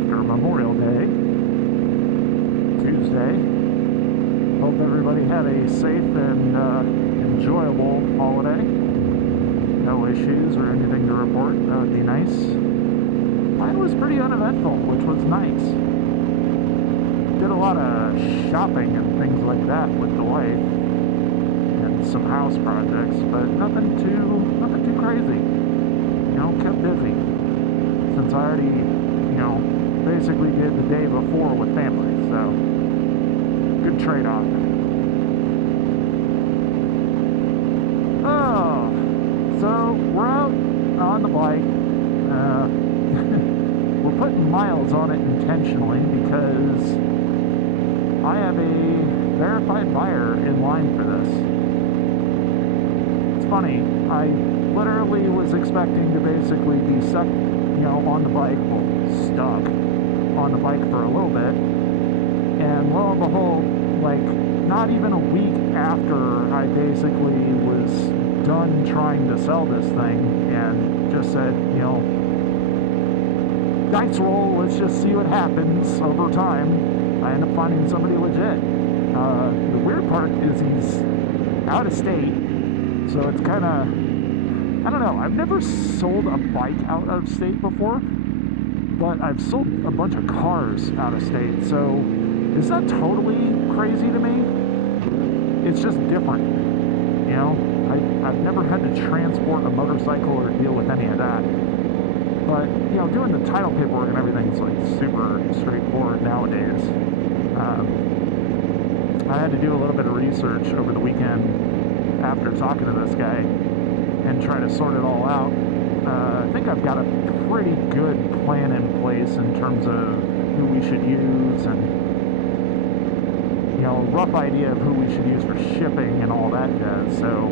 after Memorial Day, Tuesday. Hope everybody had a safe and enjoyable holiday. No issues or anything to report. That would be nice. Mine was pretty uneventful, which was nice. Did a lot of shopping and things like that with the wife, and some house projects, but nothing too crazy. You know, kept busy. Since I already, basically did the day before with family, so good trade-off. Oh, so we're out on the bike. We're putting miles on it intentionally because I have a verified buyer in line for this. It's funny, I literally was expecting to basically be stuck, on the bike, stuck on the bike for a little bit, and lo and behold, like, not even a week after I basically was done trying to sell this thing and just said, dice roll, let's just see what happens over time, I end up finding somebody legit. The weird part is he's out of state, so it's kind of, I don't know, I've never sold a bike out of state before, but I've sold a bunch of cars out of state, so it's not totally crazy to me. It's just different, I've never had to transport a motorcycle or deal with any of that. But, doing the title paperwork and everything is like super straightforward nowadays. I had to do a little bit of research over the weekend after talking to this guy and try to sort it all out. I think I've got a pretty good plan in place in terms of who we should use and, a rough idea of who we should use for shipping and all that jazz. So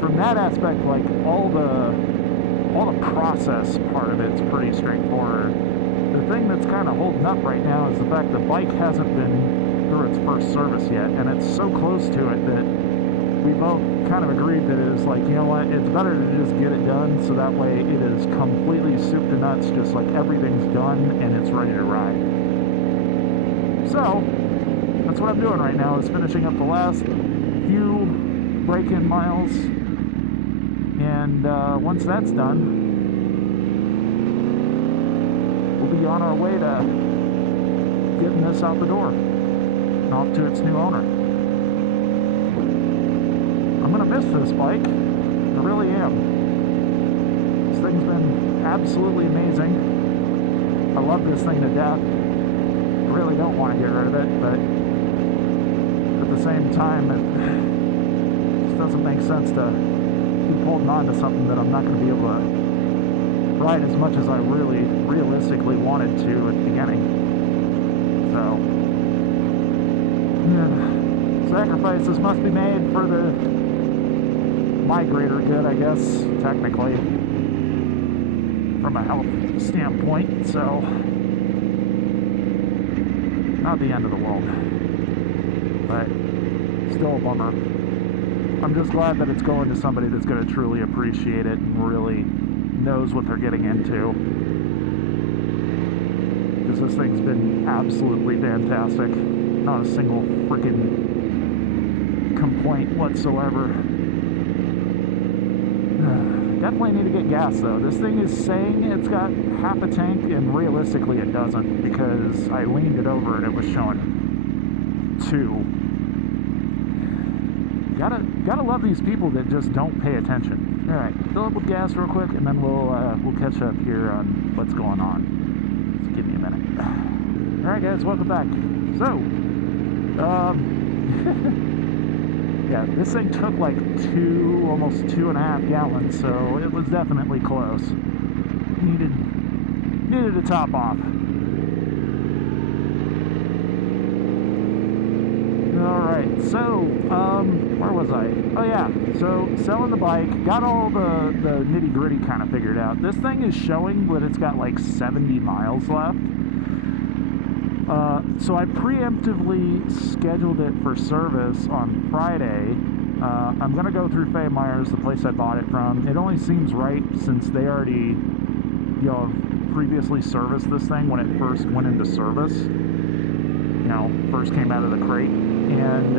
from that aspect, like all the process part of it's pretty straightforward. The thing that's kind of holding up right now is the fact the bike hasn't been through its first service yet, and it's so close to it that we both kind of agreed that it's like, it's better to just get it done so that way it is completely soup to nuts, just like everything's done and it's ready to ride. So that's what I'm doing right now, is finishing up the last few break-in miles, and once that's done, we'll be on our way to getting this out the door and off to its new owner. I'm gonna miss this bike, I really am. This thing's been absolutely amazing. I love this thing to death. I really don't want to get rid of it, but at the same time, it just doesn't make sense to keep holding on to something that I'm not going to be able to ride as much as I really realistically wanted to at the beginning. So, sacrifices must be made for my greater good, I guess, technically, from a health standpoint. So, not the end of the world, but still a bummer. I'm just glad that it's going to somebody that's going to truly appreciate it and really knows what they're getting into, because this thing's been absolutely fantastic. Not a single freaking complaint whatsoever. Definitely need to get gas though. This thing is saying it's got half a tank, and realistically it doesn't, because I leaned it over and it was showing 2. Gotta love these people that just don't pay attention. All right, fill up with gas real quick, and then we'll catch up here on what's going on. Just give me a minute. All right, guys, welcome back. So, yeah, this thing took like almost 2.5 gallons, so it was definitely close. Needed to top off. Alright, so, where was I? Oh yeah, so selling the bike, got all the nitty gritty kind of figured out. This thing is showing that it's got like 70 miles left. So I preemptively scheduled it for service on Friday. I'm going to go through Faye Myers, the place I bought it from. It only seems right since they already, previously serviced this thing when it first went into service. You know, first came out of the crate. And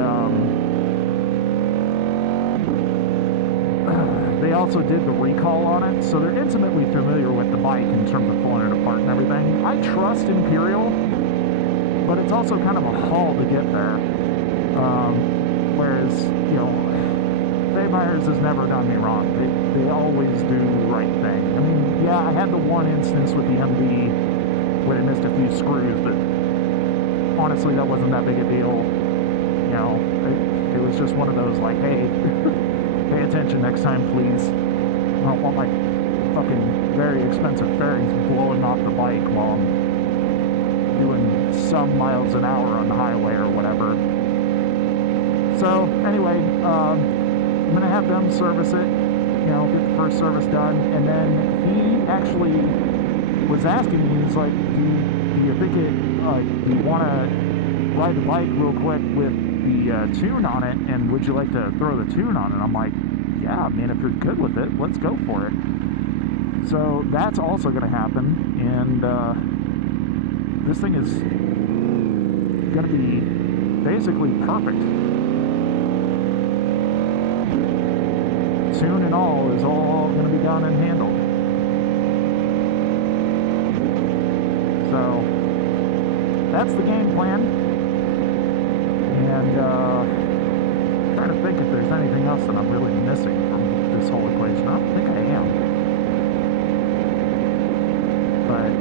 they also did the recall on it, so they're intimately familiar with the bike in terms of pulling it apart and everything. I trust Imperial, but it's also kind of a haul to get there. Whereas, you know, Dave Myers has never done me wrong. They always do the right thing. I mean, yeah, I had the one instance with the MD where they missed a few screws, but honestly, that wasn't that big a deal. You know, it was just one of those like, hey, pay attention next time, please. I don't want my fucking very expensive fairings blowing off the bike while I'm doing some miles an hour on the highway or whatever. So anyway, I'm gonna have them service it, you know, get the first service done, and then he actually was asking me, he's like, do you think it, do you want to ride the bike real quick with the tune on it, and would you like to throw the tune on it? I'm like, yeah, man, if you're good with it, let's go for it. So that's also going to happen, and this thing is going to be basically perfect. Tune and all is all going to be done and handled. So that's the game plan. And I'm trying to think if there's anything else that I'm really missing from this whole equation. I don't think I am. But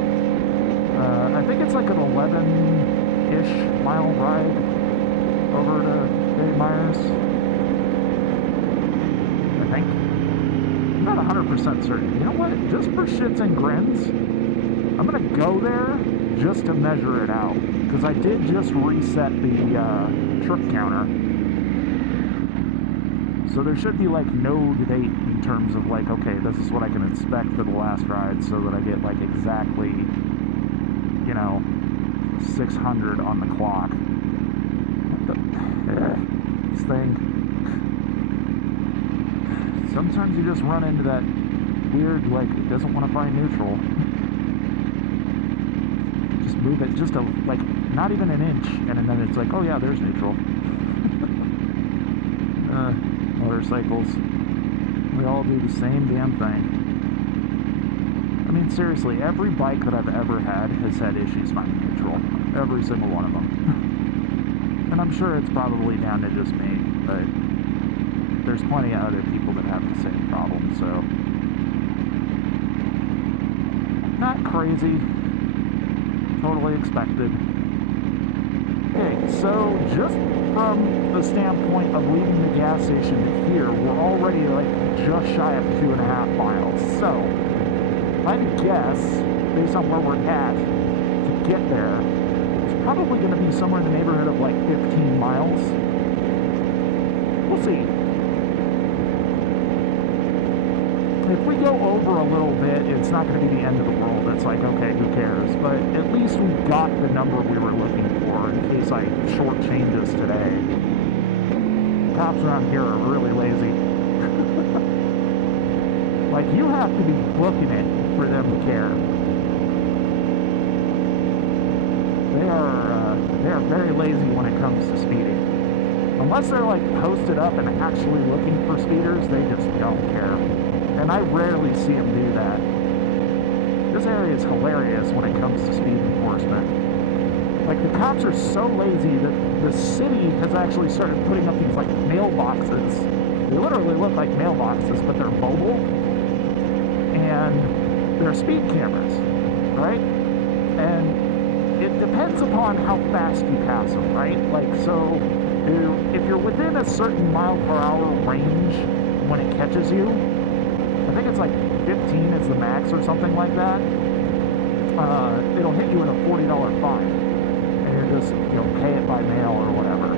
I think it's like an 11-ish mile ride over to Dave Myers. I think. I'm not 100% certain. You know what? Just for shits and grins, I'm going to go there just to measure it out. Because I did just reset the trip counter. So there should be like no debate in terms of like, okay, this is what I can expect for the last ride, so that I get like exactly, you know, 600 on the clock. This thing. Sometimes you just run into that weird, like, it doesn't want to find neutral. Just move it just a, like, not even an inch, and then it's like, oh yeah, there's neutral. Motorcycles, we all do the same damn thing. I mean, seriously, every bike that I've ever had has had issues finding neutral. Every single one of them. And I'm sure it's probably down to just me, but there's plenty of other people that have the same problem, so not crazy. Totally expected. Okay, so just from the standpoint of leaving the gas station to here, we're already like just shy of 2.5 miles. So I guess, based on where we're at, to get there, it's probably going to be somewhere in the neighborhood of like 15 miles. We'll see. If we go over a little bit, it's not going to be the end of the world. It's like, okay, who cares? But at least we got the number we were looking for in case I shortchange us today. Cops around here are really lazy. Like, you have to be booking it for them to care. They are very lazy when it comes to speeding. Unless they're like posted up and actually looking for speeders, they just don't care. And I rarely see them do that. This area is hilarious when it comes to speed enforcement. Like, the cops are so lazy that the city has actually started putting up these, like, mailboxes. They literally look like mailboxes, but they're mobile. And they're speed cameras, right? And it depends upon how fast you pass them, right? Like, so if you're within a certain mile per hour range when it catches you, I think it's like 15 is the max or something like that. It'll hit you with a $40 fine, and you're just, you know, pay it by mail or whatever.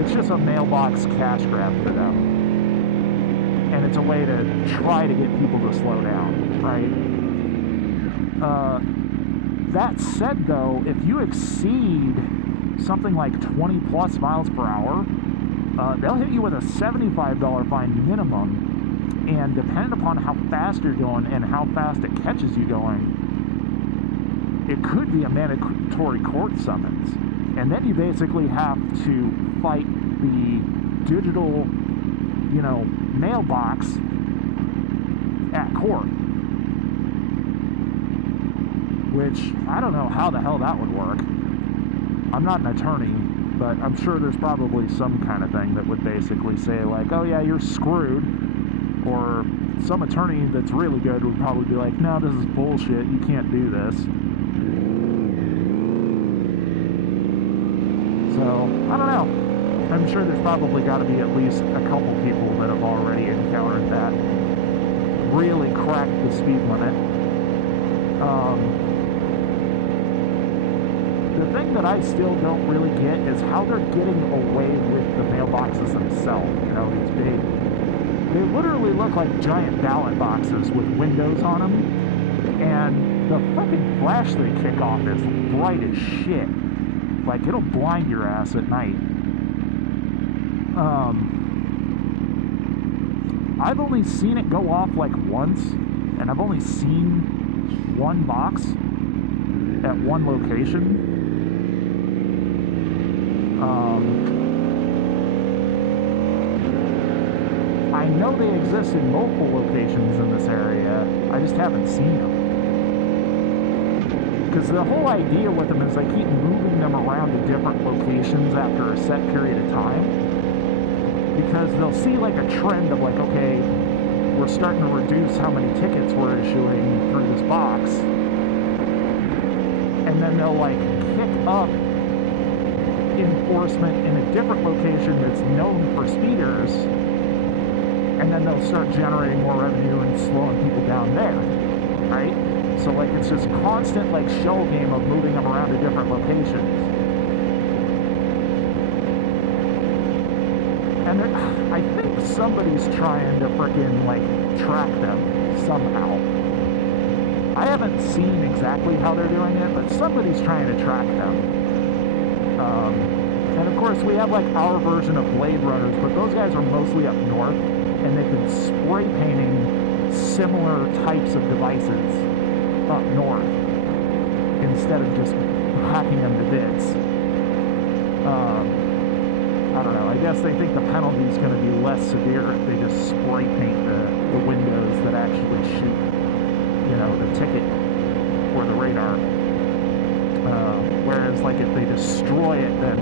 It's just a mailbox cash grab for them, and it's a way to try to get people to slow down, right? That said, though, if you exceed something like 20 plus miles per hour, they'll hit you with a $75 fine minimum. And depending upon how fast you're going and how fast it catches you going, it could be a mandatory court summons. And then you basically have to fight the digital, mailbox at court. Which, I don't know how the hell that would work. I'm not an attorney, but I'm sure there's probably some kind of thing that would basically say, like, oh yeah, you're screwed. Or some attorney that's really good would probably be like, no, this is bullshit, you can't do this. So, I don't know. I'm sure there's probably got to be at least a couple people that have already encountered that. Really cracked the speed limit. The thing that I still don't really get is how they're getting away with the mailboxes themselves. These big... They literally look like giant ballot boxes with windows on them. And the fucking flash they kick off is bright as shit. Like, it'll blind your ass at night. I've only seen it go off like once, and I've only seen one box at one location. I know they exist in multiple locations in this area, I just haven't seen them. Because the whole idea with them is they keep moving them around to different locations after a set period of time. Because they'll see like a trend of like, okay, we're starting to reduce how many tickets we're issuing through this box. And then they'll like kick up enforcement in a different location that's known for speeders. And then they'll start generating more revenue and slowing people down there, right? So like it's this constant like shell game of moving them around to different locations. And I think somebody's trying to frickin' like track them somehow. I haven't seen exactly how they're doing it, but somebody's trying to track them. And of course we have like our version of Blade Runners, but those guys are mostly up north, and they've been spray painting similar types of devices up north instead of just hacking them to bits. I don't know, I guess they think the penalty is going to be less severe if they just spray paint the windows that actually shoot, the ticket or the radar. Whereas, like, if they destroy it, then,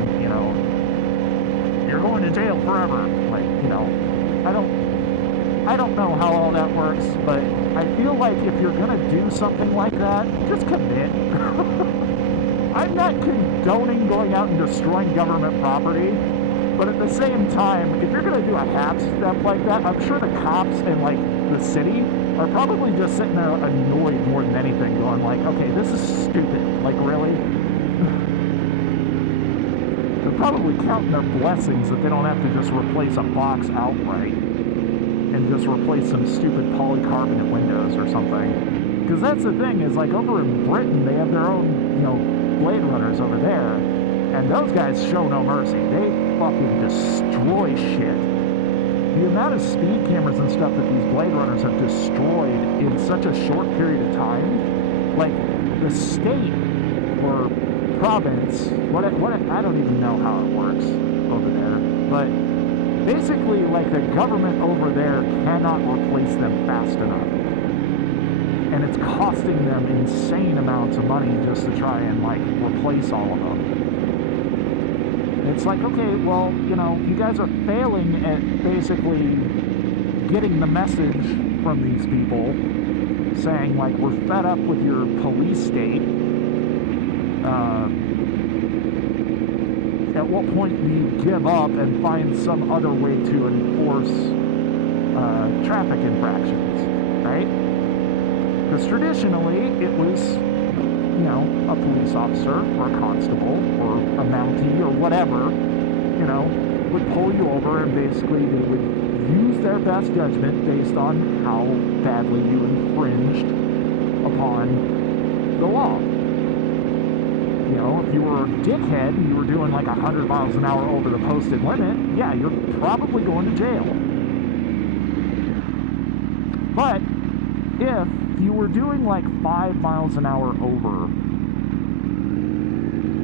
you're going to jail forever. Like, I don't know how all that works, but I feel like if you're going to do something like that, just commit. I'm not condoning going out and destroying government property, but at the same time, if you're going to do a half step like that, I'm sure the cops and, like, the city are probably just sitting there annoyed more than anything, going like, okay, this is stupid. Like, really? They're probably counting their blessings that they don't have to just replace a box outright and just replace some stupid polycarbonate windows or something. Because that's the thing, is like over in Britain, they have their own, Blade Runners over there, and those guys show no mercy. They fucking destroy shit. The amount of speed cameras and stuff that these Blade Runners have destroyed in such a short period of time, like the state or province, I don't even know how it works over there, but basically, like, the government over there cannot replace them fast enough. And it's costing them insane amounts of money just to try and, like, replace all of them. It's like, okay, well, you guys are failing at basically getting the message from these people saying, like, we're fed up with your police state. At what point do you give up and find some other way to enforce traffic infractions, right? Because traditionally it was, a police officer or a constable or a Mountie or whatever, would pull you over, and basically they would use their best judgment based on how badly you infringed upon the law. If you were a dickhead and you were doing like 100 miles an hour over the posted limit, yeah, you're probably going to jail. But if you were doing like 5 miles an hour over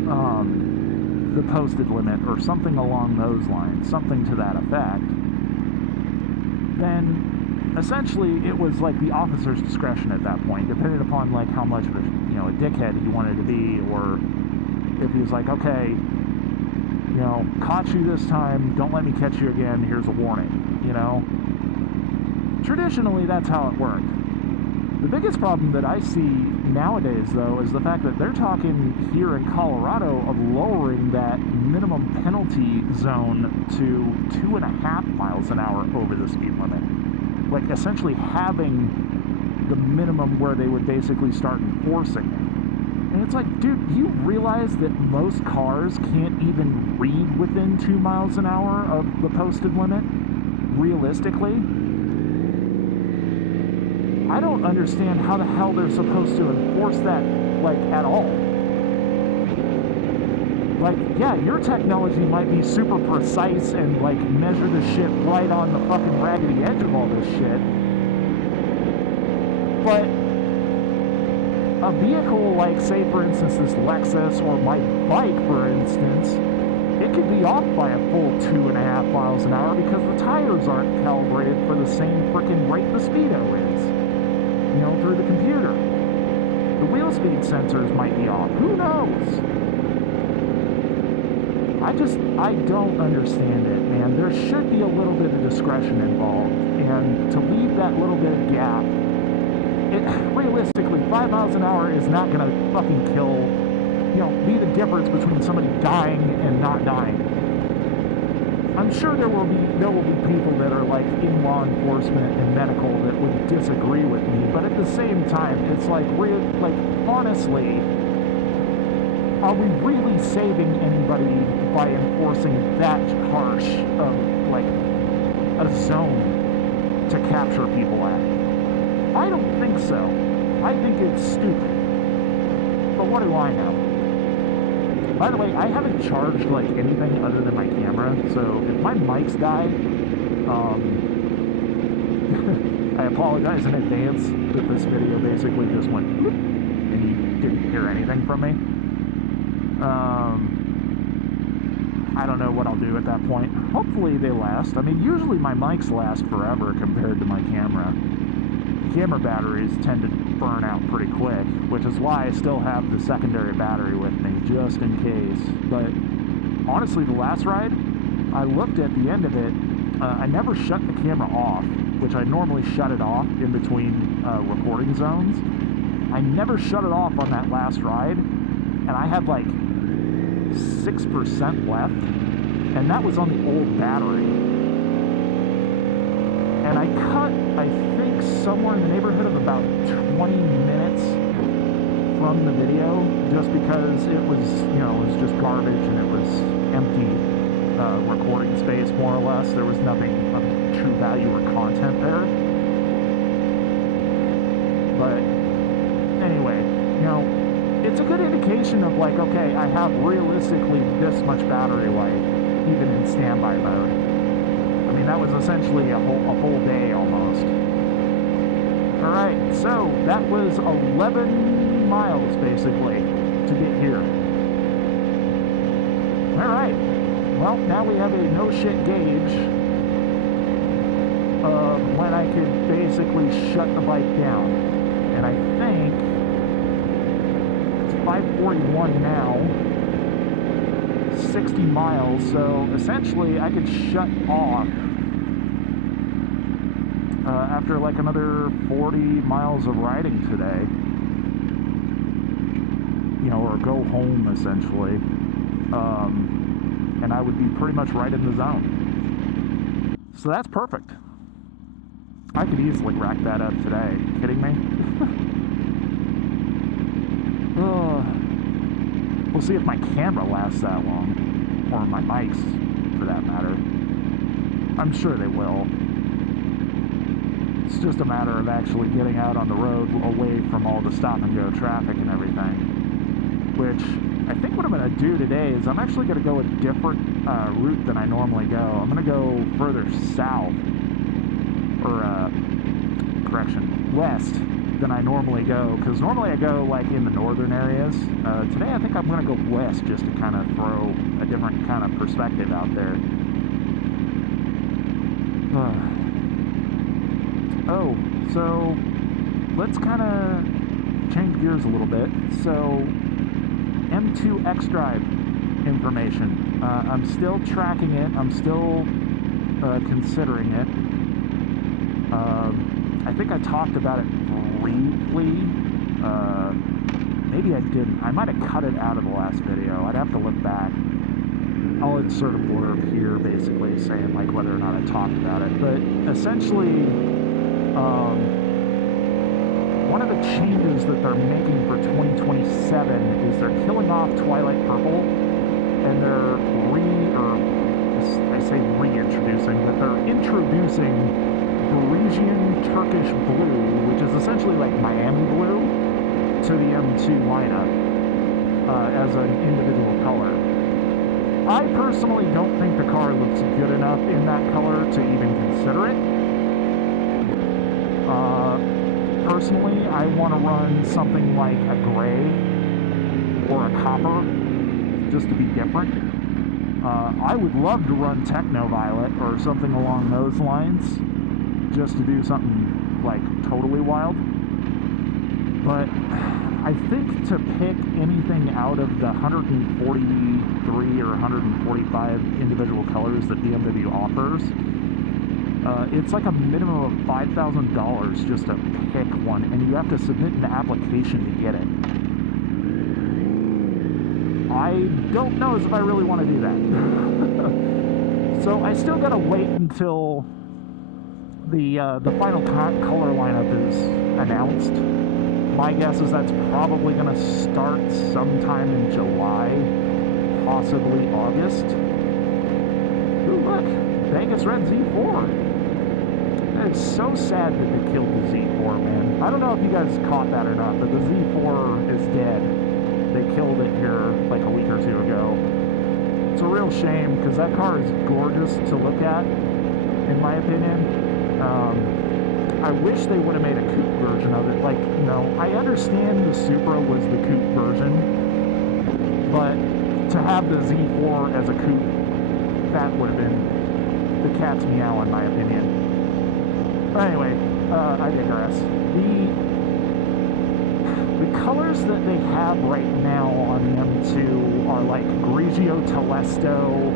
the posted limit or something along those lines, something to that effect, then essentially it was like the officer's discretion at that point, depending upon like how much of a, you know, a dickhead he wanted to be, or if he was like, okay, you know, caught you this time, don't let me catch you again, here's a warning, you know. Traditionally, that's how it worked. The biggest problem that I see nowadays, though, is the fact that they're talking here in Colorado of lowering that minimum penalty zone to 2.5 miles an hour over the speed limit. Like, essentially having the minimum where they would basically start enforcing it. And it's like, dude, do you realize that most cars can't even read within 2 miles an hour of the posted limit? Realistically? I don't understand how the hell they're supposed to enforce that, like, at all. Like, yeah, your technology might be super precise and, like, measure the shit right on the fucking raggedy edge of all this shit. But a vehicle like, say, for instance, this Lexus or my bike, for instance, it could be off by a full 2.5 miles an hour because the tires aren't calibrated for the same freaking rate the speedo is. You know, through the computer. The wheel speed sensors might be off. Who knows? I don't understand it, man. There should be a little bit of discretion involved. And to leave that little bit of gap, realistically, 5 miles an hour is not going to fucking kill, you know, be the difference between somebody dying and not dying. I'm sure there will be people that are like in law enforcement and medical that would disagree with me, but at the same time, it's like honestly, are we really saving anybody by enforcing that harsh of like a zone to capture people at? I don't think so. I think it's stupid. But what do I know? By the way, I haven't charged like anything other than my camera, so if my mics die, I apologize in advance that this video basically just went whoop, and you didn't hear anything from me. I don't know what I'll do at that point. Hopefully they last. I mean, usually my mics last forever compared to my camera. Camera batteries tend to burn out pretty quick, which is why I still have the secondary battery with me, just in case. But honestly, the last ride, I looked at the end of it, I never shut the camera off, which I normally shut it off in between recording zones. I never shut it off on that last ride, and I had like 6% left, and that was on the old battery. And I cut, I think, somewhere in the neighborhood of about 20 minutes from the video, just because it was, you know, it was just garbage and it was empty recording space, more or less. There was nothing of true value or content there. But anyway, you know, it's a good indication of like, okay, I have realistically this much battery life, even in standby mode. I mean, that was essentially a whole day almost. Alright, so that was 11 miles basically to get here. Alright, well, now we have a no shit gauge of when I could basically shut the bike down. And I think it's 5:41 now, 60 miles, so essentially I could shut off after like another 40 miles of riding today, you know, or go home essentially, and I would be pretty much right in the zone. So that's perfect. I could easily rack that up today. Kidding me? We'll see if my camera lasts that long, or my mics for that matter. I'm sure they will. It's just a matter of actually getting out on the road away from all the stop and go traffic and everything. Which, I think what I'm going to do today is I'm actually going to go a different route than I normally go. I'm going to go further south, or, correction, west than I normally go, because normally I go like in the northern areas. Today I think I'm going to go west just to kind of throw a different kind of perspective out there. Oh, so let's kind of change gears a little bit. So M2 X-Drive information. I'm still tracking it. I'm still considering it. I think I talked about it briefly. Maybe I didn't. I might have cut it out of the last video. I'd have to look back. I'll insert a blurb here basically saying like whether or not I talked about it. But essentially, one of the changes that they're making for 2027 is they're killing off Twilight Purple, and they're reintroducing, but they're introducing Parisian Turkish Blue, which is essentially like Miami Blue, to the M2 lineup as an individual color. I personally don't think the car looks good enough in that color to even consider it. Personally, I want to run something like a gray or a copper, just to be different. I would love to run Techno Violet or something along those lines, just to do something like totally wild. But I think to pick anything out of the 143 or 145 individual colors that BMW offers, it's like a minimum of $5,000 just to pick one, and you have to submit an application to get it. I don't know if I really want to do that. So I still gotta wait until the final color lineup is announced. My guess is that's probably going to start sometime in July, possibly August. Ooh, look, Vegas Red Z4. That is so sad that they killed the Z4, man. I don't know if you guys caught that or not, but the Z4 is dead. They killed it here like a week or two ago. It's a real shame, because that car is gorgeous to look at, in my opinion. I wish they would have made a coupe version of it. Like, you know, I understand the Supra was the coupe version, but to have the Z4 as a coupe, that would have been the cat's meow, in my opinion. But anyway, I digress. The colors that they have right now on the M2 are like Grigio Telesto.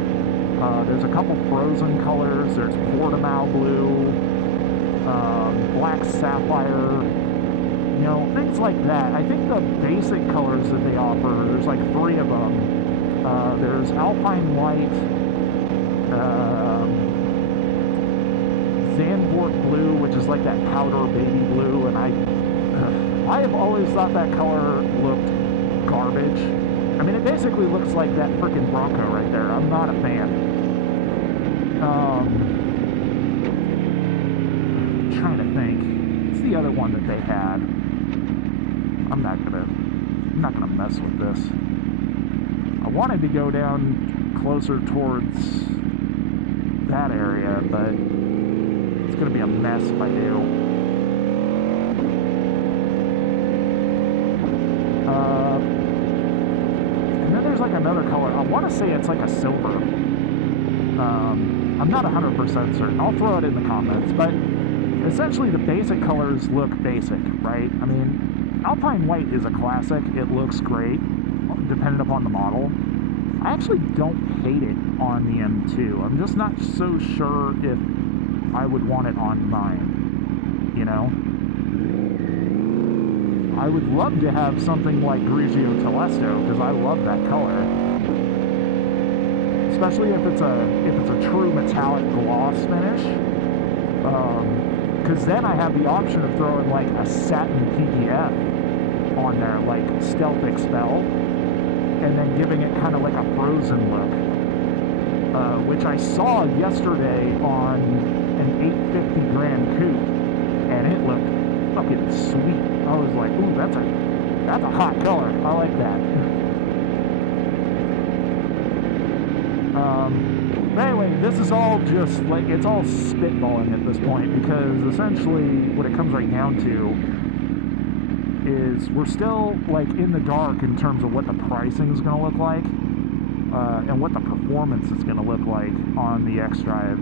There's a couple frozen colors. There's Portimao Blue, Black Sapphire, you know, things like that. I think the basic colors that they offer, there's like 3 of them. There's Alpine White, Zandvoort Blue, which is like that powder baby blue, and I have always thought that color looked garbage. I mean, it basically looks like that frickin' Bronco right there. I'm not a fan. Trying to think. What's the other one that they had? I'm not gonna mess with this. I wanted to go down closer towards that area, but it's gonna be a mess if I do. And then there's like another color. I want to say it's like a silver. I'm not 100% certain. I'll throw it in the comments, but essentially the basic colors look basic, right? I mean, Alpine White is a classic. It looks great, depending upon the model. I actually don't hate it on the M2. I'm just not so sure if I would want it on mine, you know? I would love to have something like Grigio Telesto, because I love that color. Especially if it's a true metallic gloss finish. Because then I have the option of throwing like a satin PPF on there, like Stealth Expel, and then giving it kind of like a frozen look, which I saw yesterday on an 850 Grand Coupe, and it looked fucking sweet. I was like, ooh, that's a hot color. I like that. But anyway, this is all just like, it's all spitballing at this point, because essentially what it comes right down to is we're still like in the dark in terms of what the pricing is going to look like and what the performance is going to look like on the X-Drive.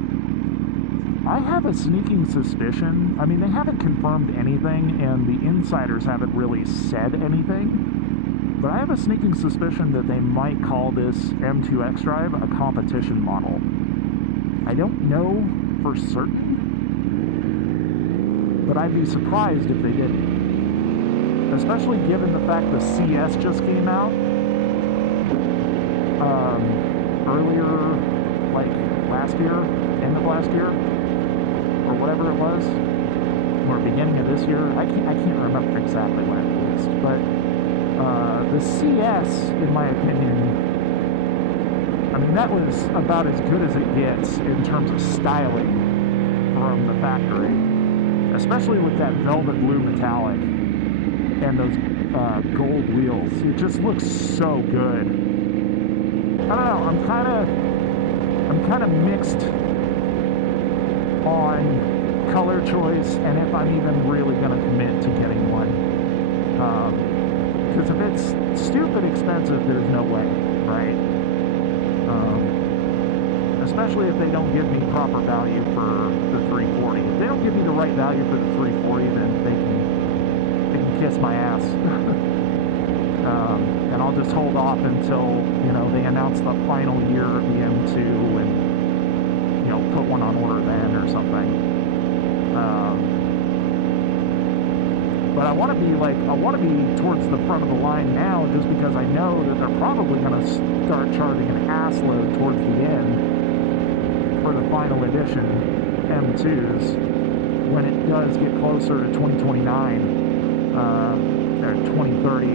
I have a sneaking suspicion, I mean, they haven't confirmed anything and the insiders haven't really said anything, but I have a sneaking suspicion that they might call this M2 X-Drive a competition model. I don't know for certain, but I'd be surprised if they didn't. Especially given the fact the CS just came out earlier, like last year, end of last year, or whatever it was, or beginning of this year. I can't remember exactly when it was, but the CS, in my opinion, I mean, that was about as good as it gets in terms of styling from the factory, especially with that velvet blue metallic and those gold wheels. It just looks so good. I don't know, I'm kind of mixed on color choice and if I'm even really going to commit to getting one. Because if it's stupid expensive, there's no way, right? Especially if they don't give me proper value for the 340. If they don't give me the right value for the 340, then they can kiss my ass. And I'll just hold off until, you know, they announce the final year of the M2 and, you know, put one on order then or something. But I want to be towards the front of the line now, just because I know that they're probably going to start charging an ass load towards the end for the final edition M2s when it does get closer to 2029 or 2030.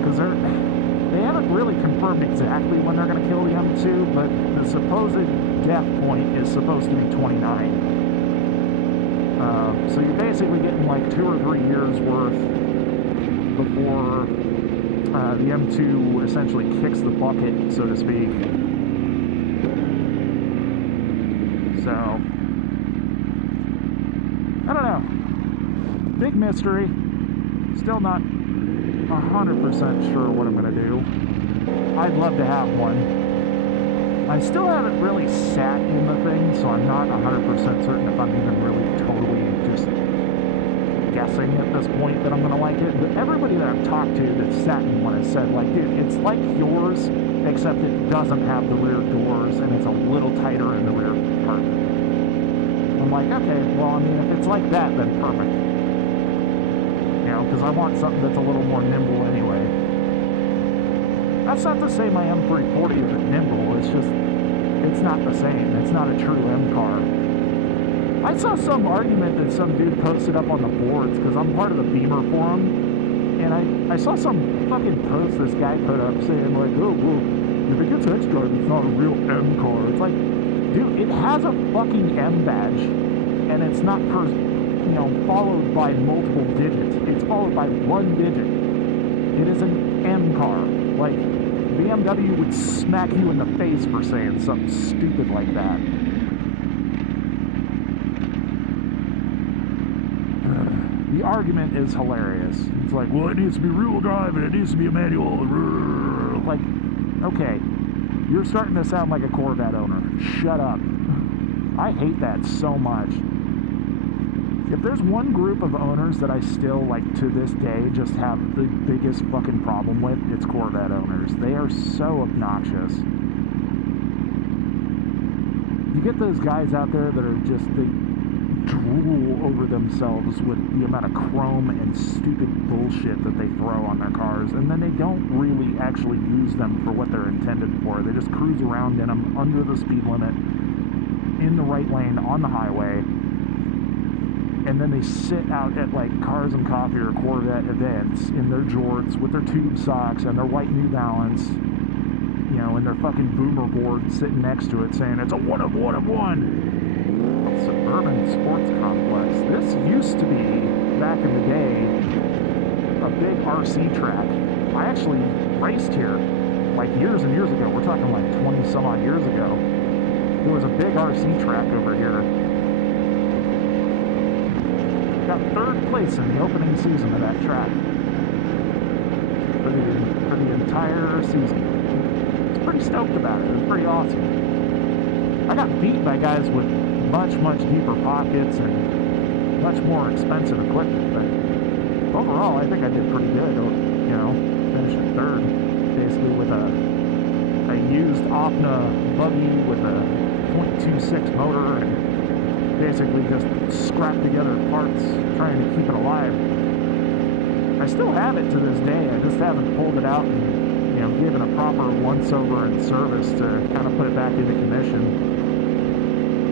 Because they haven't really confirmed exactly when they're going to kill the M2, but the supposed death point is supposed to be 29. So you're basically getting like 2 or 3 years worth before the M2 essentially kicks the bucket, so to speak. So, I don't know. Big mystery. Still not 100% sure what I'm going to do. I'd love to have one. I still haven't really sat in the thing, so I'm not 100% certain if I'm even really totally just guessing at this point that I'm going to like it. But everybody that I've talked to that's sat in one has said, like, dude, it's like yours, except it doesn't have the rear doors and it's a little tighter in the rear part. I'm like, okay, well, I mean, if it's like that, then perfect. You know, because I want something that's a little more nimble anyway. That's not to say my M340 isn't nimble, it's just, it's not the same. It's not a true M car. I saw some argument that some dude posted up on the boards, because I'm part of the Beamer forum, and I saw some fucking post this guy put up saying like, oh, well, if it gets X-Drive, it's not a real M car. It's like, dude, it has a fucking M badge, and it's not followed by multiple digits. It's followed by one digit. It is an M car. Like, BMW would smack you in the face for saying something stupid like that. The argument is hilarious. It's like, well, it needs to be rear-wheel drive and it needs to be a manual. Like, okay, you're starting to sound like a Corvette owner. Shut up. I hate that so much. If there's one group of owners that I still, like, to this day just have the biggest fucking problem with, it's Corvette owners. They are so obnoxious. You get those guys out there that are just, they drool over themselves with the amount of chrome and stupid bullshit that they throw on their cars, and then they don't really actually use them for what they're intended for. They just cruise around in them under the speed limit, in the right lane, on the highway, and then they sit out at like Cars and Coffee or Corvette events in their jorts with their tube socks and their white New Balance, you know, and their fucking boomer board sitting next to it saying it's a one of one. Suburban Sports Complex. This used to be, back in the day, a big RC track. I actually raced here like years and years ago. We're talking like 20 some odd years ago. There was a big RC track over here. Got got third place in the opening season of that track for the entire season. I was pretty stoked about it. It was pretty awesome. I got beat by guys with much deeper pockets and much more expensive equipment, but overall I think I did pretty good. You know, finished in third, basically with a used Opna buggy with a .26 motor and basically just scrapped together parts trying to keep it alive. I still have it to this day. I just haven't pulled it out and, you know, given a proper once-over and service to kind of put it back into commission.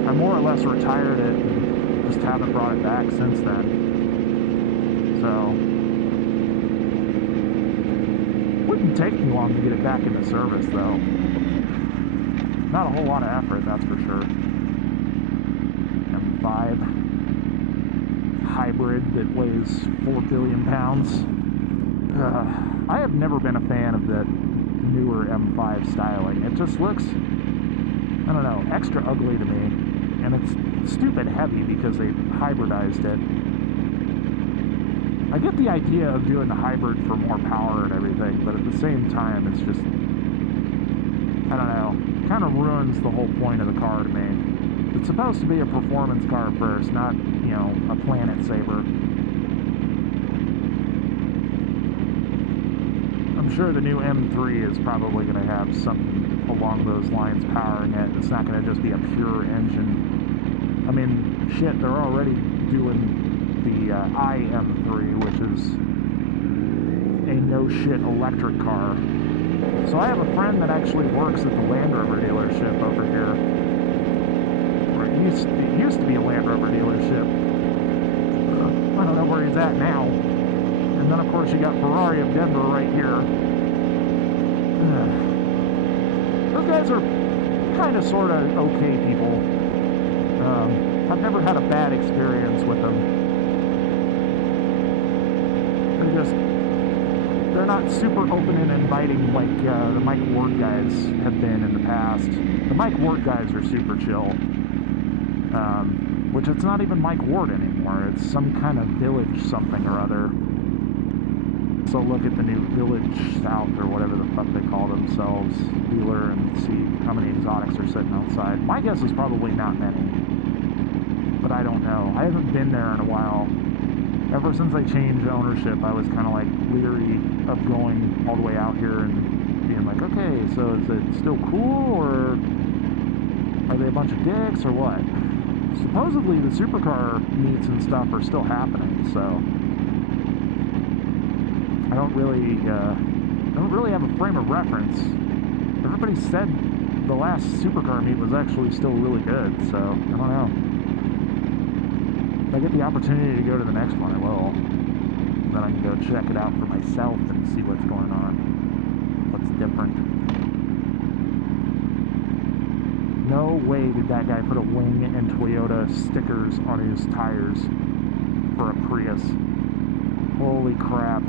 I more or less retired it and just haven't brought it back since then. So, wouldn't take me long to get it back into service, though. Not a whole lot of effort, that's for sure. M5 hybrid that weighs 4 billion pounds. I have never been a fan of the newer M5 styling. It just looks, I don't know, extra ugly to me. And it's stupid heavy because they hybridized it. I get the idea of doing the hybrid for more power and everything, but at the same time, it's just, I don't know, kind of ruins the whole point of the car to me. It's supposed to be a performance car first, not, you know, a planet saver. I'm sure the new M3 is probably going to have something along those lines powering it. It's not going to just be a pure engine. I mean, shit, they're already doing the iM3, which is a no-shit electric car. So I have a friend that actually works at the Land Rover dealership over here. Or it used to be a Land Rover dealership. I don't know where he's at now. And then, of course, you got Ferrari of Denver right here. Those guys are kind of, sort of okay people. I've never had a bad experience with them. They're not super open and inviting like the Mike Ward guys have been in the past. The Mike Ward guys are super chill. Which it's not even Mike Ward anymore. It's some kind of Village something or other. So look at the new Village South or whatever the fuck they call themselves dealer and see how many exotics are sitting outside. My guess is probably not many. But I don't know. I haven't been there in a while. Ever since I changed ownership, I was kind of like leery of going all the way out here and being like, okay, so is it still cool, or are they a bunch of dicks, or what? Supposedly the supercar meets and stuff are still happening, so I don't really have a frame of reference. Everybody said the last supercar meet was actually still really good, so I don't know. If I get the opportunity to go to the next one, I will. Then I can go check it out for myself and see what's going on, what's different. No way did that guy put a wing and Toyota stickers on his tires for a Prius. Holy crap.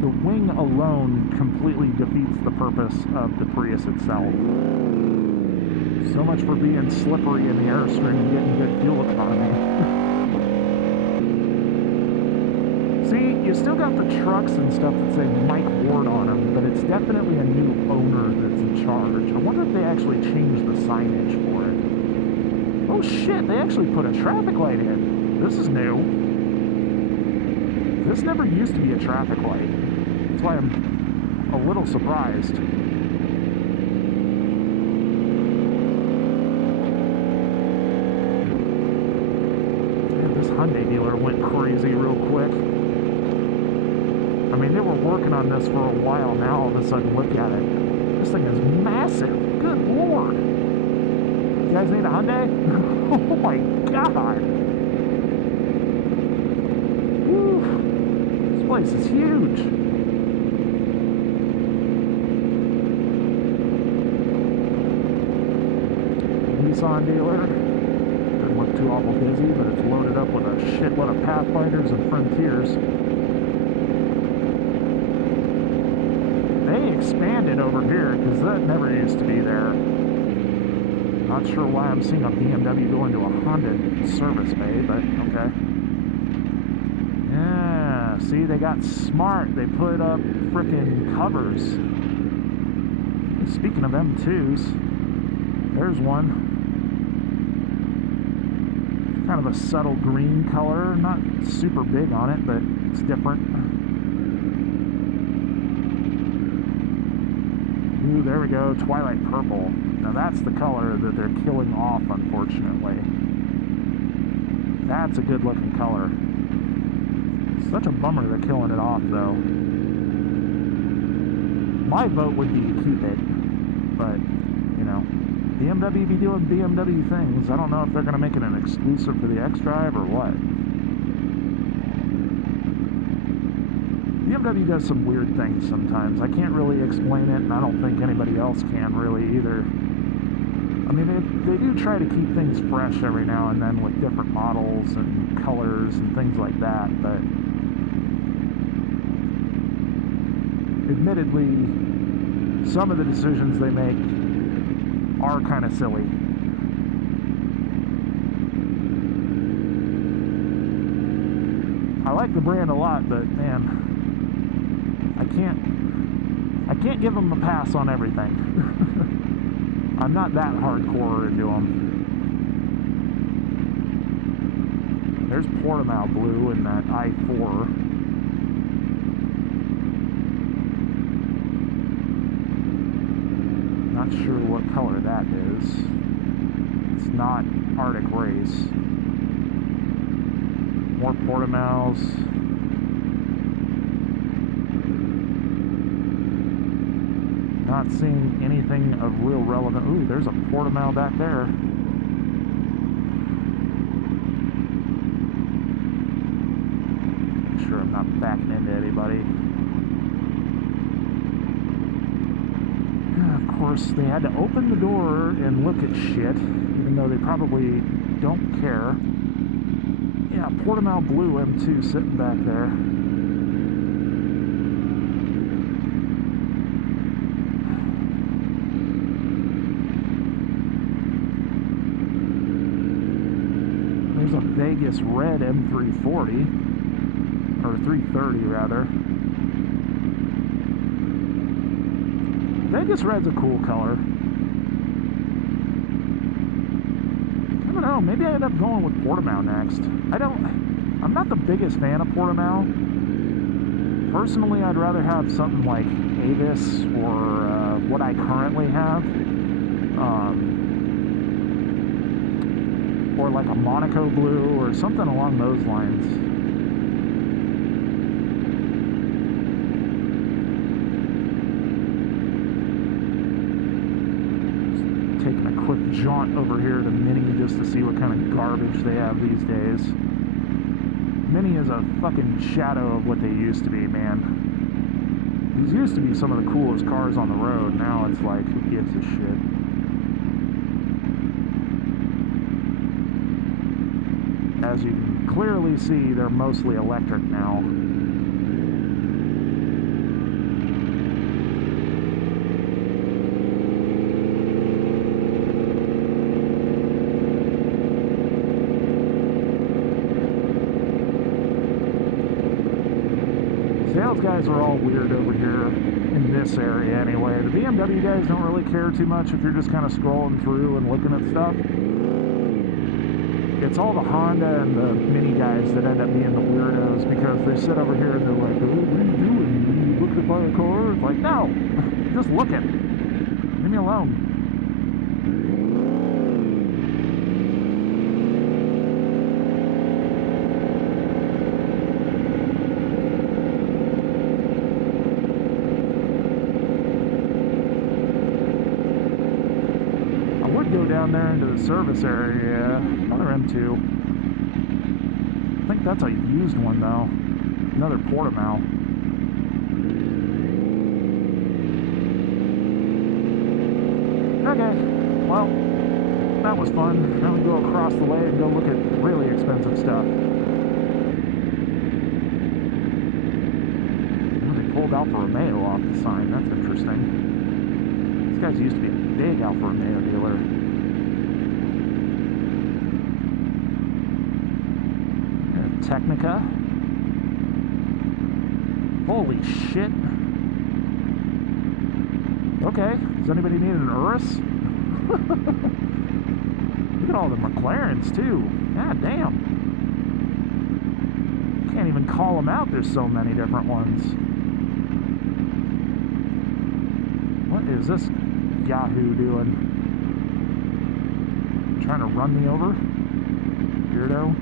The wing alone completely defeats the purpose of the Prius itself. So much for being slippery in the airstream and getting good fuel economy. See, you still got the trucks and stuff that say Mike Ward on them, but it's definitely a new owner that's in charge. I wonder if they actually changed the signage for it. Oh shit, they actually put a traffic light in. This is new. This never used to be a traffic light. That's why I'm a little surprised. Hyundai dealer went crazy real quick. I mean, they were working on this for a while. Now all of a sudden, look at it. This thing is massive. Good lord. You guys need a Hyundai? Oh my god. Woo. This place is huge. Nissan dealer. Look too awful busy, but it's loaded up with a shitload of Pathfinders and Frontiers. They expanded over here because that never used to be there. Not sure why I'm seeing a BMW go into a Honda service bay, but Okay. Yeah, see, they got smart. They put up frickin' covers. Speaking of M2s, there's one. Kind of a subtle green color. Not super big on it, but it's different. Ooh, there we go. Twilight purple. Now that's the color that they're killing off, unfortunately. That's a good looking color. Such a bummer they're killing it off, though. My vote would be to keep it, but, you know, BMW be doing BMW things. I don't know if they're going to make it an exclusive for the X-Drive or what. BMW does some weird things sometimes. I can't really explain it, and I don't think anybody else can really either. I mean, they do try to keep things fresh every now and then with different models and colors and things like that, but admittedly, some of the decisions they make are kind of silly. I like the brand a lot, but man, I can't give them a pass on everything. I'm not that hardcore into them. There's Portimao blue in that i4. Not sure what color that is. It's not Arctic Race. More Portimaos. Not seeing anything of real relevant. Ooh, there's a Portimao back there. Make sure I'm not backing into anybody. Of course, they had to open the door and look at shit, even though they probably don't care. Yeah, Portimao blue M2 sitting back there. There's a Vegas red M340, or 330 rather. Vegas red's a cool color. I don't know, maybe I end up going with Portimao next. I'm not the biggest fan of Portimao. Personally, I'd rather have something like Avis or what I currently have. Or like a Monaco blue or something along those lines. Taking a quick jaunt over here to Mini just to see what kind of garbage they have these days. Mini is a fucking shadow of what they used to be, man. These used to be some of the coolest cars on the road. Now it's like, who gives a shit? As you can clearly see, they're mostly electric now. Sales guys are all weird over here in this area anyway. The BMW guys don't really care too much if you're just kind of scrolling through and looking at stuff. It's all the Honda and the Mini guys that end up being the weirdos because they sit over here and they're like, oh, what are you doing? You looking to buy a car? It's like, no, just looking. Leave me alone. Go down there into the service area. Another M2. I think that's a used one though. Another Portimao. Okay, well, that was fun. Now we go across the way and go look at really expensive stuff. Oh, they pulled Alfa Romeo off the sign. That's interesting. These guys used to be a big Alfa Romeo dealer. Technica. Holy shit. Okay, does anybody need an Urus? Look at all the McLarens too. God damn. Can't even call them out, there's so many different ones. What is this Yahoo doing? Trying to run me over? Weirdo.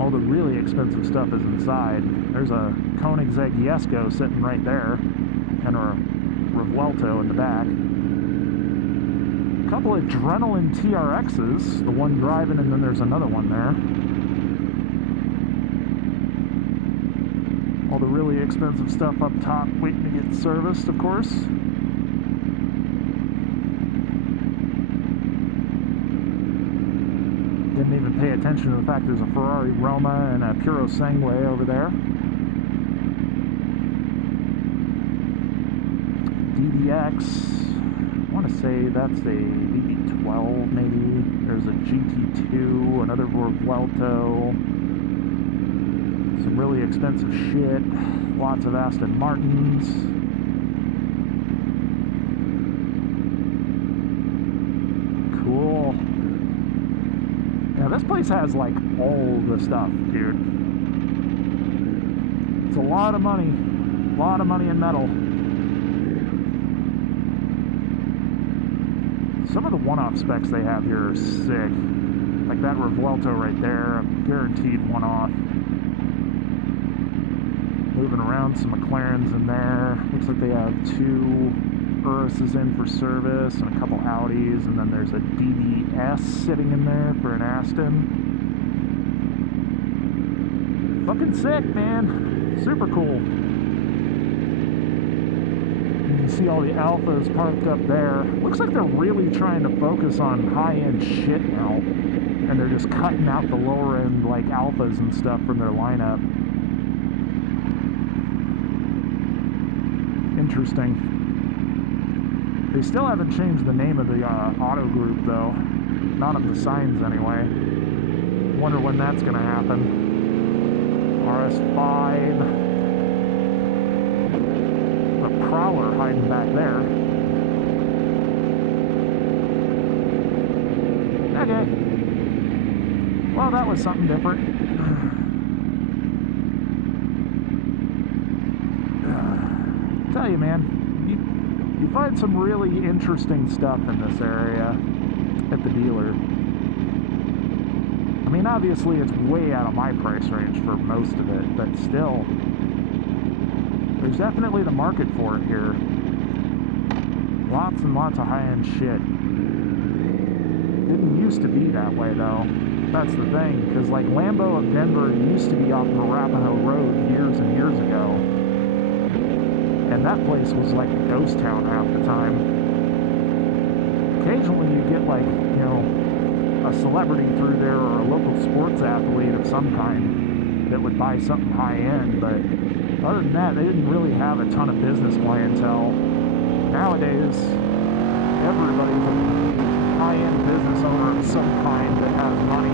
All the really expensive stuff is inside. There's a Koenigsegg Jesko sitting right there, and a Revuelto in the back. A couple of Adrenaline TRXs, the one driving, and then there's another one there. All the really expensive stuff up top waiting to get serviced, of course. Didn't even pay attention to the fact there's a Ferrari Roma and a Puro Sangue over there. DDX, I want to say that's a BB12 maybe. There's a GT2, another Revuelto. Some really expensive shit. Lots of Aston Martins. Cool. Yeah, this place has like all the stuff, dude. It's a lot of money. A lot of money in metal. Some of the one-off specs they have here are sick. Like that Revuelto right there, a guaranteed one-off. Moving around, some McLarens in there. Looks like they have 2 Uruses in for service and a couple Audis, and then there's a DBS sitting in there for an Aston. Fucking sick, man. Super cool. You can see all the Alphas parked up there. Looks like they're really trying to focus on high-end shit now, and they're just cutting out the lower-end like Alphas and stuff from their lineup. Interesting. They still haven't changed the name of the auto group, though. Not on the signs, anyway. Wonder when that's going to happen. RS5. The Prowler hiding back there. Okay. Well, that was something different. Tell you, man, you find some really interesting stuff in this area at the dealer. I mean, obviously it's way out of my price range for most of it, but still, there's definitely the market for it here. Lots and lots of high-end shit. Didn't used to be that way, though. That's the thing, because like Lambo of Denver used to be off Arapahoe Road years and years ago. And that place was like a ghost town half the time. Occasionally you get like, you know, a celebrity through there or a local sports athlete of some kind that would buy something high-end, but other than that, they didn't really have a ton of business clientele. Nowadays, everybody's a high-end business owner of some kind that has money.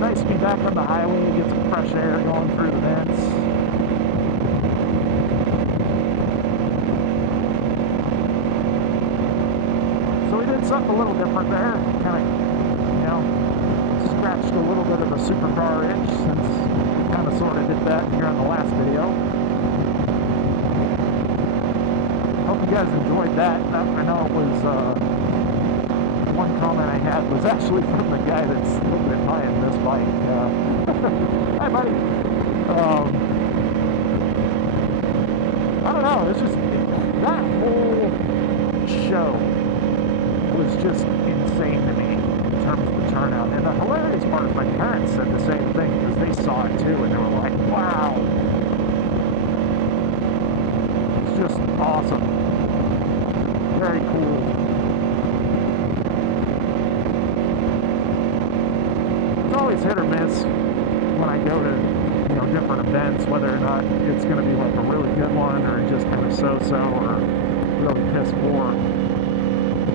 Nice to be back on the highway, get some fresh air going through the vents. So we did something a little different there. Kind of, you know, scratched a little bit of a supercar itch since we kind of sort of did that here on the last video. Hope you guys enjoyed that. I know it was, one comment I had was actually from the guy that's looking at buying this bike. Hi, buddy. I don't know. It's just that whole show was just insane to me in terms of the turnout. And the hilarious part is my parents said the same thing because they saw it too, and they were like, "Wow, it's just awesome, very cool." always hit or miss when I go to, different events, whether or not it's going to be like a really good one or just kind of so-so or really piss poor.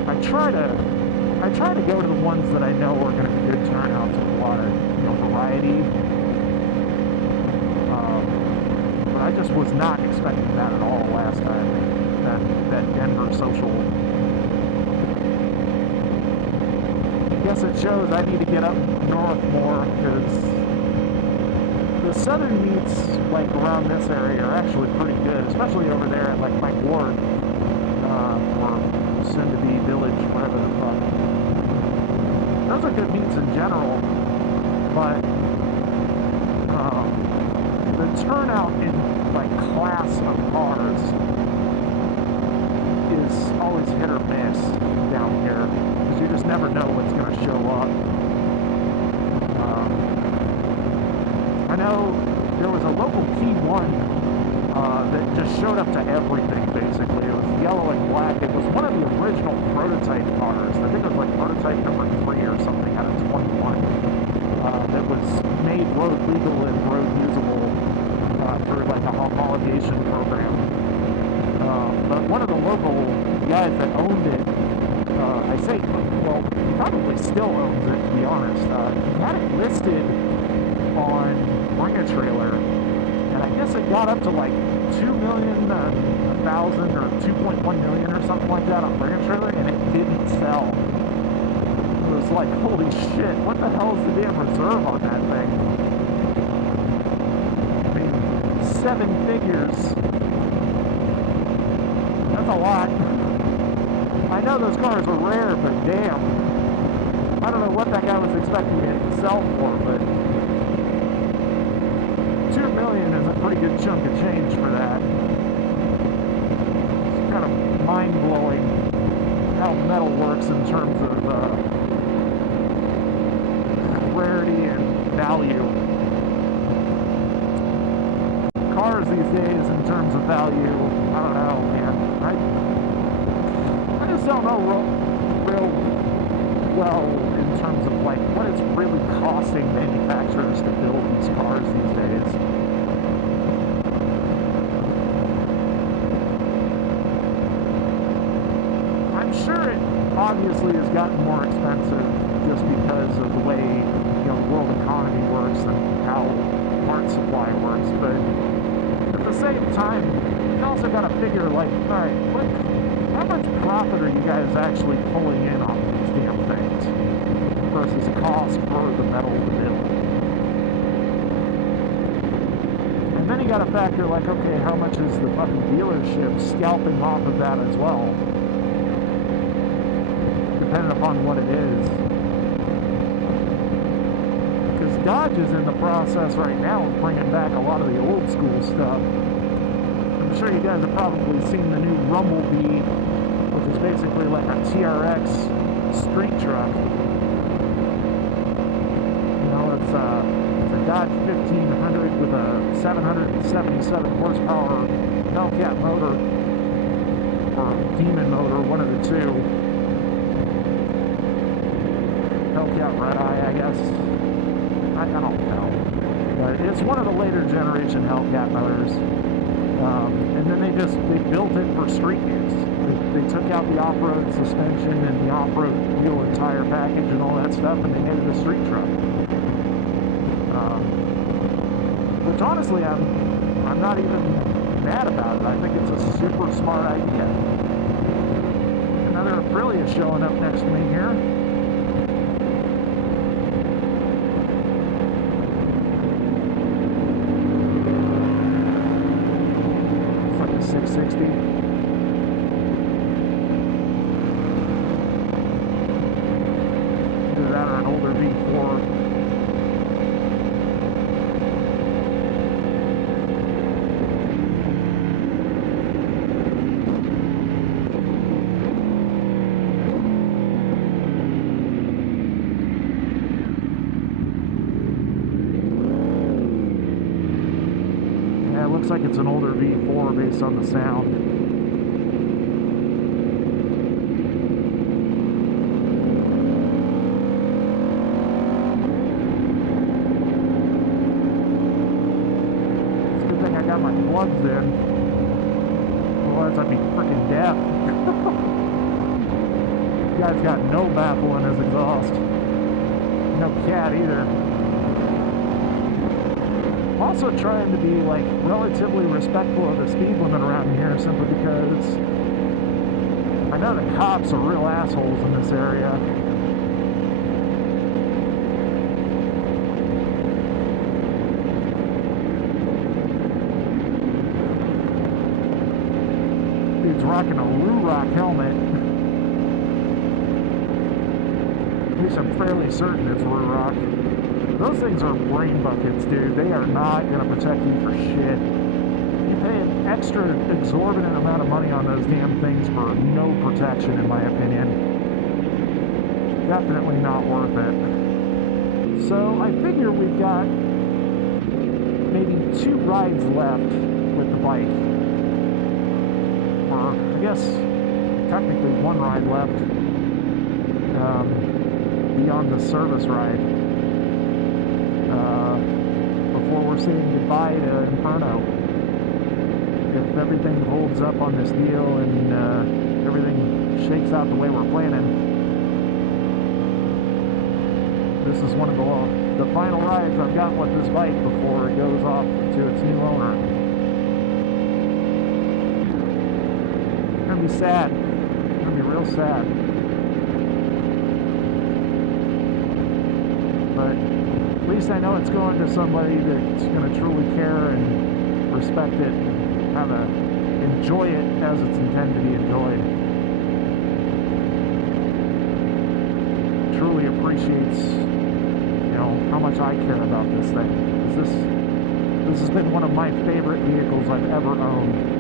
I try to go to the ones that I know are going to be good turnouts with a lot of, variety. But I just was not expecting that at all last time. That Denver social. I guess it shows I need to get up north more, because the southern meets like around this area are actually pretty good, especially over there at like Mike Ward, or soon to be Village, whatever the fuck. Those are good meets in general, but the turnout in like class of cars is always hit or miss down here, because you just never know what's going to show up. I know there was a local T1 that just showed up to everything, basically. It was yellow and black. It was one of the original prototype cars. I think it was like prototype number 3 or something out of 21, that was made road legal and road usable through like a homologation program. But one of the local guys that owned it, I say, well, he probably still owns it, to be honest. He had it listed on Bring a Trailer, and I guess it got up to like 2 million, 1,000, or 2.1 million or something like that on Bring a Trailer, and it didn't sell. It was like, holy shit, what the hell is the damn reserve on that thing? I mean, 7 figures. That's a lot. I know those cars are rare, but damn. I don't know what that guy was expecting it to sell for, but 2 million is a pretty good chunk of change for that. It's kind of mind-blowing how metal works in terms of rarity and value. Cars these days, in terms of value, I don't know, man. I just don't know real well in terms of like what it's really costing manufacturers to build these cars these days. I'm sure it obviously has gotten more expensive just because of the way the world economy works and how part supply works, but at the same time, you also got to figure like, all right, how much profit are you guys actually pulling in on these damn things versus cost for the metal to build? And then you got to factor like, okay, how much is the fucking dealership scalping off of that as well, depending upon what it is. Because Dodge is in the process right now of bringing back a lot of the old school stuff. I'm sure you guys have probably seen the new Rumblebee, which is basically like a TRX street truck. It's a Dodge 1500 with a 777 horsepower Hellcat motor, or Demon motor, one of the two. Hellcat Red Eye, I guess. I don't know. But it's one of the later generation Hellcat motors. And then they built it for street use. They took out the off-road suspension and the off-road wheel and tire package and all that stuff, and they made it a street truck. Which honestly, I'm not even mad about it. I think it's a super smart idea. Another Aprilia showing up next to me here. It's like a 660. Either that or an older V4. Looks like it's an older V4 based on the sound. got my plugs in. Otherwise I'd be freaking deaf. Guy's got no baffle in his exhaust. No cat either. I'm also trying to be like relatively respectful of the speed limit around here simply because I know the cops are real assholes in this area. Dude's rocking a Rock helmet. At least I'm fairly certain it's Rock. Those things are brain buckets, dude. They are not going to protect you for shit. You pay an extra exorbitant amount of money on those damn things for no protection, in my opinion. Definitely not worth it. So I figure we've got maybe 2 rides left with the bike. Or I guess technically 1 ride left beyond the service ride. Before we're saying goodbye to Inferno. If everything holds up on this deal and everything shakes out the way we're planning, this is one of the final rides I've got with this bike before it goes off to its new owner. It's gonna be sad. It's gonna be real sad. But at least I know it's going to somebody that's going to truly care and respect it and how to enjoy it as it's intended to be enjoyed. Truly appreciates, you know, how much I care about this thing. This has been one of my favorite vehicles I've ever owned.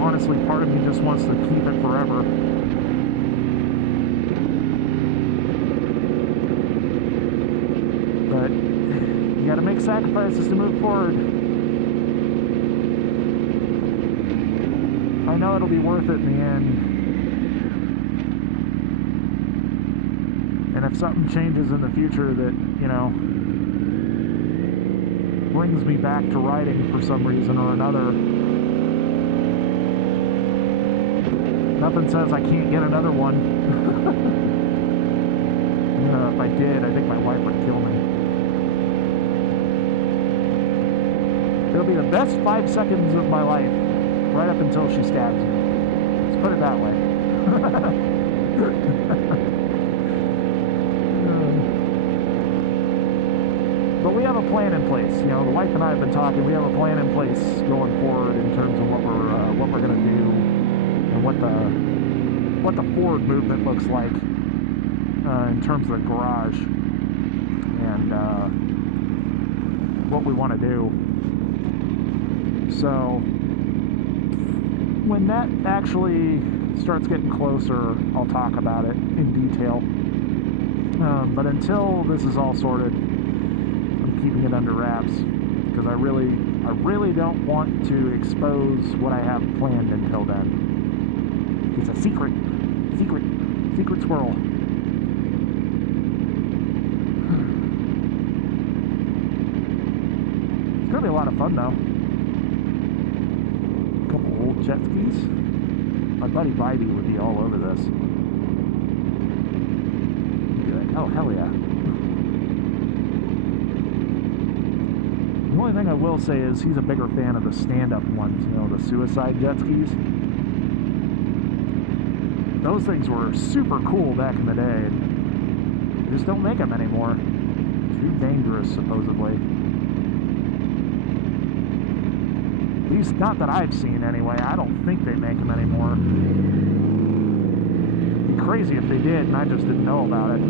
Honestly, part of me just wants to keep it forever. But you gotta make sacrifices to move forward. I know it'll be worth it in the end. And if something changes in the future that, you know, brings me back to riding for some reason or another, nothing says I can't get another one. If I did, I think my wife would kill me. It'll be the best 5 seconds of my life, right up until she stabs me. Let's put it that way. But we have a plan in place. You know, the wife and I have been talking. We have a plan in place going forward in terms of what we're going to do and what the forward movement looks like in terms of the garage and what we want to do. So when that actually starts getting closer, I'll talk about it in detail. But until this is all sorted, I'm keeping it under wraps because I really don't want to expose what I have planned until then. It's a secret squirrel. It's gonna be a lot of fun though. A couple old jet skis. My buddy Bybee would be all over this. He'd be like, oh hell yeah. The only thing I will say is he's a bigger fan of the stand-up ones, you know, the suicide jet skis. Those things were super cool back in the day. They just don't make them anymore. Too dangerous, supposedly. At least not that I've seen anyway. I don't think they make them anymore. It'd be crazy if they did and I just didn't know about it.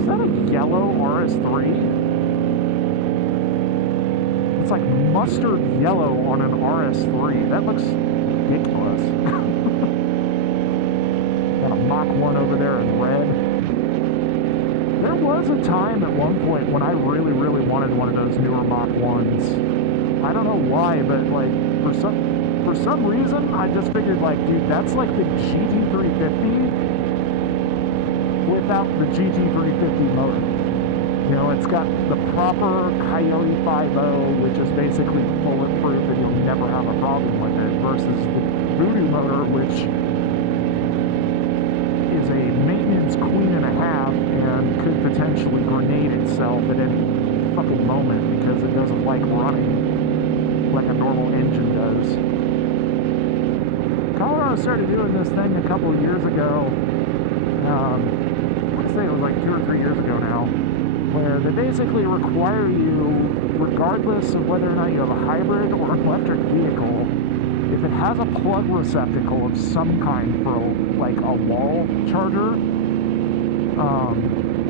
Is that a yellow RS3? It's like mustard yellow on an RS3. That looks ridiculous. Got a Mach 1 over there in red. There was a time at one point when I really, really wanted one of those newer Mach 1s. I don't know why, but like for some reason I just figured like, dude, that's like the GT350 with without the GT350 motor. You know, it's got the proper Coyote 5.0, which is basically bulletproof and you'll never have a problem with it, versus the Voodoo motor, which is a maintenance queen and a half and could potentially grenade itself at any fucking moment because it doesn't like running like a normal engine does. Colorado started doing this thing a couple of years ago. I want to say it was like 2 or 3 years ago now, where they basically require you, regardless of whether or not you have a hybrid or an electric vehicle, if it has a plug receptacle of some kind for like a wall charger,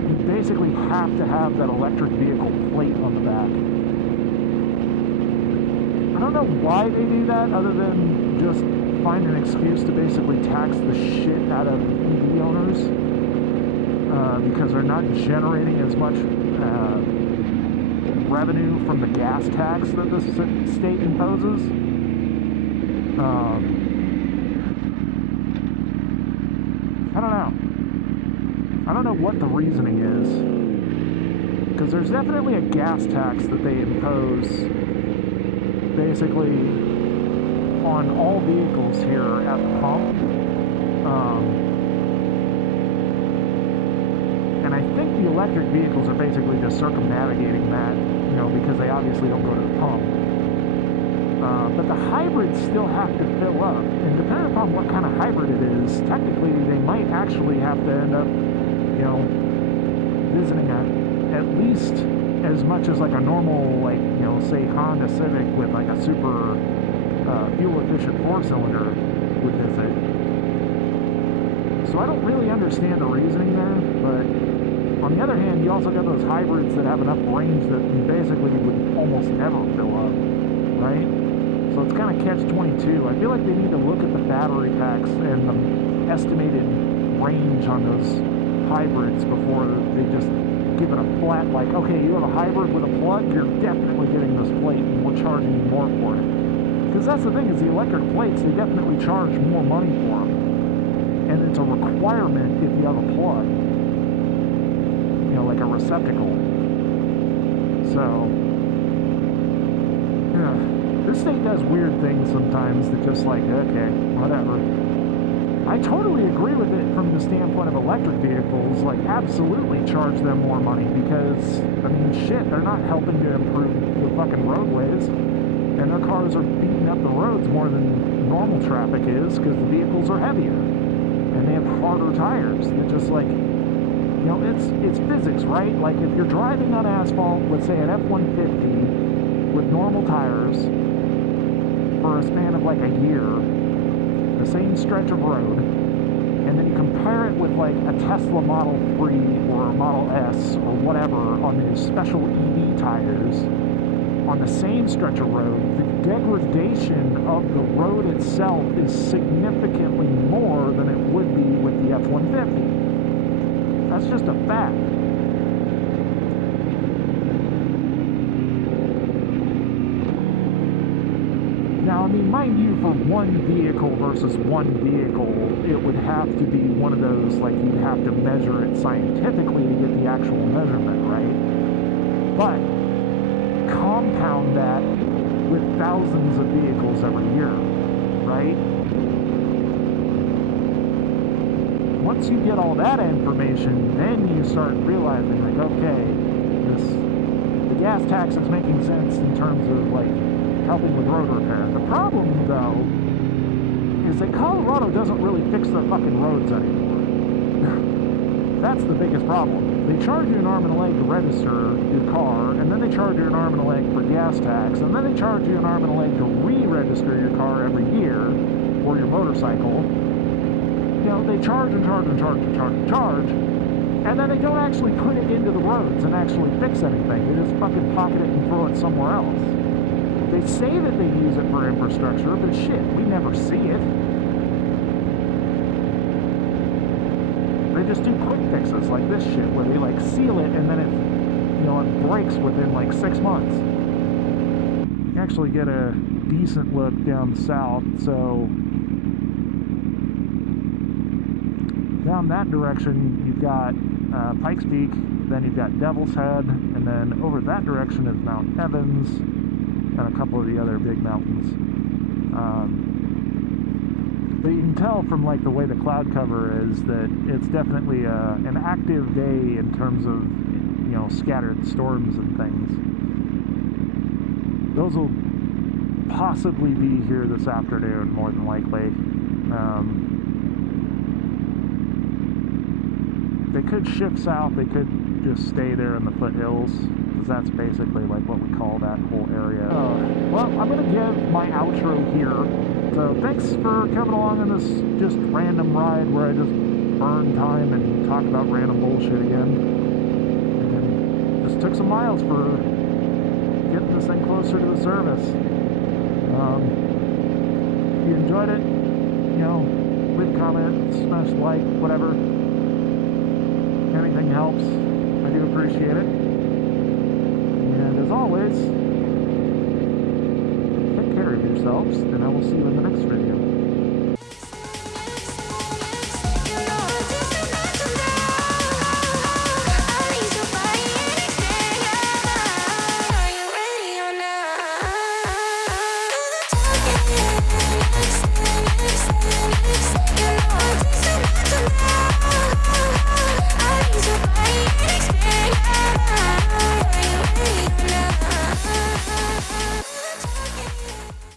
you basically have to have that electric vehicle plate on the back. I don't know why they do that, other than just find an excuse to basically tax the shit out of EV owners, because they're not generating as much revenue from the gas tax that the state imposes. I don't know what the reasoning is, because there's definitely a gas tax that they impose basically on all vehicles here at the pump. And I think the electric vehicles are basically just circumnavigating that, you know, because they obviously don't go to the pump. But the hybrids still have to fill up, and depending upon what kind of hybrid it is, technically they might actually have to end up, you know, visiting at least as much as like a normal, like, you know, say Honda Civic with like a super fuel-efficient 4-cylinder would visit. So I don't really understand the reasoning there, but on the other hand, you also got those hybrids that have enough range that you basically would almost never fill up, right? So it's kind of catch-22. I feel like they need to look at the battery packs and the estimated range on those hybrids before they just give it a flat, like, okay, you have a hybrid with a plug, you're definitely getting this plate and we're charging you more for it. Because that's the thing, is the electric plates, they definitely charge more money for them. And it's a requirement if you have a plug. You know, like a receptacle. So, yeah. This state does weird things sometimes that just like, okay, whatever. I totally agree with it from the standpoint of electric vehicles, like absolutely charge them more money because, I mean, shit, they're not helping to improve the fucking roadways, and their cars are beating up the roads more than normal traffic is because the vehicles are heavier, and they have harder tires. They're just like, you know, it's physics, right? Like if you're driving on asphalt, let's say an F-150 with normal tires for a span of like a year, the same stretch of road, and then you compare it with like a Tesla Model 3 or a Model S or whatever on these special EV tires on the same stretch of road, the degradation of the road itself is significantly more than it would be with the F-150. That's just a fact. Now, I mean, mind you, for one vehicle versus one vehicle, it would have to be one of those, like, you'd have to measure it scientifically to get the actual measurement, right? But compound that with thousands of vehicles every year, right? Once you get all that information, then you start realizing, like, okay, the gas tax is making sense in terms of, like, helping with road repair. The problem, though, is that Colorado doesn't really fix their fucking roads anymore. That's the biggest problem. They charge you an arm and a leg to register your car, and then they charge you an arm and a leg for gas tax, and then they charge you an arm and a leg to re-register your car every year, or your motorcycle. You know, they charge and charge and charge and charge and charge, and then they don't actually put it into the roads and actually fix anything. They just fucking pocket it and throw it somewhere else. They say that they use it for infrastructure, but shit, we never see it. They just do quick fixes like this shit, where they like seal it and then it, you know, it breaks within like 6 months. You can actually get a decent look down south, so Down that direction, you've got Pikes Peak, then you've got Devil's Head, and then over that direction is Mount Evans, and a couple of the other big mountains. But you can tell from like the way the cloud cover is that it's definitely an active day in terms of, you know, scattered storms and things. Those will possibly be here this afternoon, more than likely. They could shift south, they could just stay there in the foothills, because that's basically like what we call that whole area. Well, I'm going to give my outro here. So thanks for coming along on this just random ride where I just burn time and talk about random bullshit again. And just took some miles for getting this thing closer to the service. If you enjoyed it, you know, leave a comment, smash the like, whatever. Anything helps. I do appreciate it. And as always, take care of yourselves, and I will see you in the next video.